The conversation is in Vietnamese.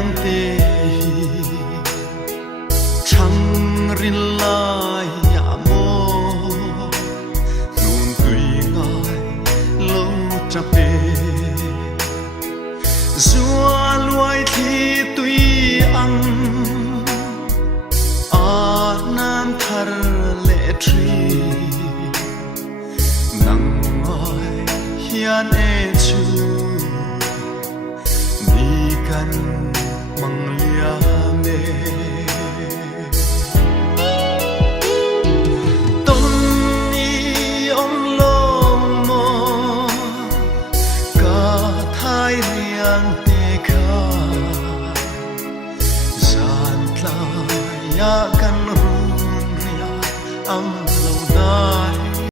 yang te chang rin lai ya mo nun tui ngai lo cha pe zua luai thi tui ang a nam thar le tri nang ngoi hian e chu ni kan mang